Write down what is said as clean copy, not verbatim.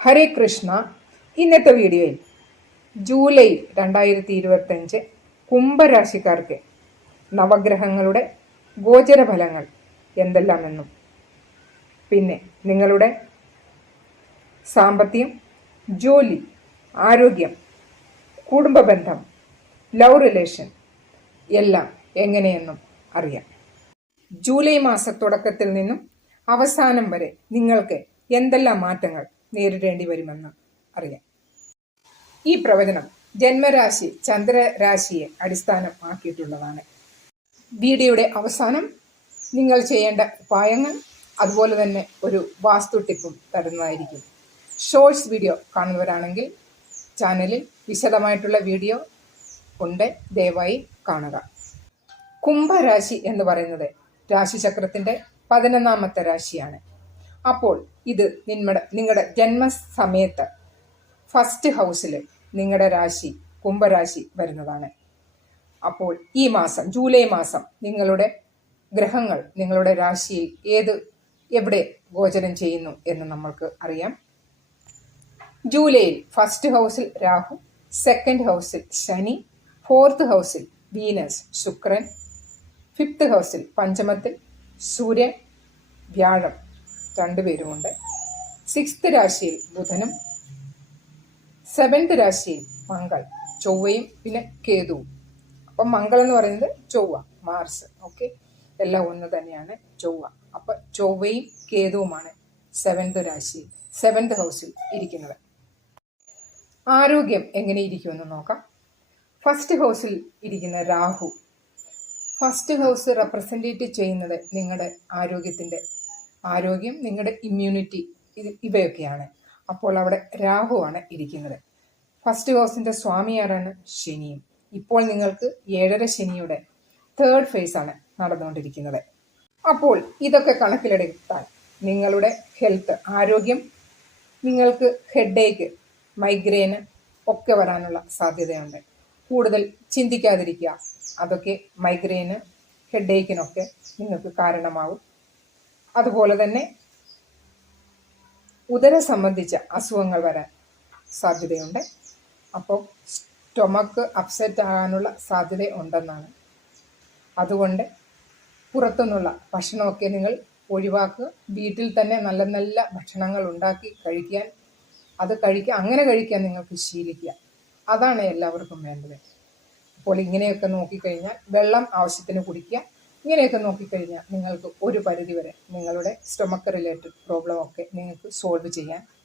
ഹരേ കൃഷ്ണ. ഇന്നത്തെ വീഡിയോയിൽ ജൂലൈ 2025 കുംഭരാശിക്കാർക്ക് നവഗ്രഹങ്ങളുടെ ഗോചരഫലങ്ങൾ എന്തെല്ലാമെന്നും പിന്നെ നിങ്ങളുടെ സാമ്പത്തികം, ജോലി, ആരോഗ്യം, കുടുംബബന്ധം, ലവ് റിലേഷൻ എല്ലാം എങ്ങനെയെന്നും അറിയാം. ജൂലൈ മാസത്തുടക്കത്തിൽ നിന്നും അവസാനം വരെ നിങ്ങൾക്ക് എന്തെല്ലാം മാറ്റങ്ങൾ നേരിടേണ്ടി വരുമെന്ന് അറിയാം. ഈ പ്രവചനം ജന്മരാശി ചന്ദ്രരാശിയെ അടിസ്ഥാനമാക്കിയിട്ടുള്ളതാണ്. വീഡിയോയുടെ അവസാനം നിങ്ങൾ ചെയ്യേണ്ട ഉപായങ്ങൾ, അതുപോലെ തന്നെ ഒരു വാസ്തു ടിപ്പും തരുന്നതായിരിക്കും. ഷോർട്സ് വീഡിയോ കാണുന്നവരാണെങ്കിൽ ചാനലിൽ വിശദമായിട്ടുള്ള വീഡിയോ ഉണ്ട്, ദയവായി കാണുക. കുംഭരാശി എന്ന് പറയുന്നത് രാശിചക്രത്തിന്റെ 11ാമത്തെ രാശിയാണ്. അപ്പോൾ ഇത് നിങ്ങളുടെ ജന്മസമയത്ത് ഫസ്റ്റ് ഹൗസിൽ നിങ്ങളുടെ രാശി കുംഭരാശി വരുന്നതാണ്. അപ്പോൾ ഈ മാസം ജൂലൈ മാസം നിങ്ങളുടെ ഗ്രഹങ്ങൾ നിങ്ങളുടെ രാശിയിൽ എവിടെ ഗോചരം ചെയ്യുന്നു എന്ന് നമ്മൾക്ക് അറിയാം. ജൂലൈയിൽ ഫസ്റ്റ് ഹൗസിൽ രാഹു, സെക്കൻഡ് ഹൗസിൽ ശനി, ഫോർത്ത് ഹൗസിൽ വീനസ്, ശുക്രൻ, ഫിഫ്ത്ത് ഹൗസിൽ പഞ്ചമത്തിൽ സൂര്യൻ, വ്യാഴം രണ്ടുപേരുമുണ്ട്. സിക്സ്ത് രാശിയിൽ ബുധനും, സെവൻത് രാശിയിൽ മംഗൾ, ചൊവ്വയും പിന്നെ കേതുവും. അപ്പം മംഗൾ എന്ന് പറയുന്നത് ചൊവ്വ, മാർസ്, ഓക്കെ, എല്ലാം ഒന്ന് തന്നെയാണ് ചൊവ്വ. അപ്പൊ ചൊവ്വയും കേതുവുമാണ് സെവൻത് ഹൗസിൽ ഇരിക്കുന്നത്. ആരോഗ്യം എങ്ങനെ ഇരിക്കുമെന്ന് നോക്കാം. ഫസ്റ്റ് ഹൗസിൽ ഇരിക്കുന്ന രാഹു, ഫസ്റ്റ് ഹൗസ് റെപ്രസെൻറ്റേറ്റ് ചെയ്യുന്നത് നിങ്ങളുടെ ആരോഗ്യം, നിങ്ങളുടെ ഇമ്മ്യൂണിറ്റി, ഇവയൊക്കെയാണ്. അപ്പോൾ അവിടെ രാഹുവാണ് ഇരിക്കുന്നത്. ഫസ്റ്റ് ഹൗസിന്റെ സ്വാമി ആരാണ്? ശനിയും. ഇപ്പോൾ നിങ്ങൾക്ക് 7ാം ശനിയുടെ 3rd ഫേസ് ആണ് നടന്നുകൊണ്ടിരിക്കുന്നത്. അപ്പോൾ ഇതൊക്കെ കണക്കിലെടുത്താൽ നിങ്ങളുടെ ഹെൽത്ത്, ആരോഗ്യം, നിങ്ങൾക്ക് ഹെഡേക്ക്, മൈഗ്രെയിന് ഒക്കെ വരാനുള്ള സാധ്യതയുണ്ട്. കൂടുതൽ ചിന്തിക്കാതിരിക്കുക. അതൊക്കെ മൈഗ്രെയിന്, ഹെഡേക്കിനൊക്കെ നിങ്ങൾക്ക് കാരണമാവും. അതുപോലെ തന്നെ ഉദര സംബന്ധിച്ച അസുഖങ്ങൾ വരാൻ സാധ്യതയുണ്ട്. അപ്പോൾ സ്റ്റൊമക്ക് അപ്സെറ്റ് ആകാനുള്ള സാധ്യത ഉണ്ടെന്നാണ്. അതുകൊണ്ട് പുറത്തുനിന്നുള്ള ഭക്ഷണമൊക്കെ നിങ്ങൾ ഒഴിവാക്കുക. വീട്ടിൽ തന്നെ നല്ല നല്ല ഭക്ഷണങ്ങൾ ഉണ്ടാക്കി അങ്ങനെ കഴിക്കാൻ നിങ്ങൾക്ക് ശീലിക്കുക. അതാണ് എല്ലാവർക്കും വേണ്ടത്. അപ്പോൾ ഇങ്ങനെയൊക്കെ നോക്കിക്കഴിഞ്ഞാൽ, വെള്ളം ആവശ്യത്തിന് കുടിക്കുക. ഇങ്ങനെയൊക്കെ നോക്കിക്കഴിഞ്ഞാൽ നിങ്ങൾക്ക് ഒരു പരിധിവരെ നിങ്ങളുടെ സ്റ്റൊമക്ക് റിലേറ്റഡ് പ്രോബ്ലം ഒക്കെ നിങ്ങൾക്ക് സോൾവ് ചെയ്യാൻ പറ്റും.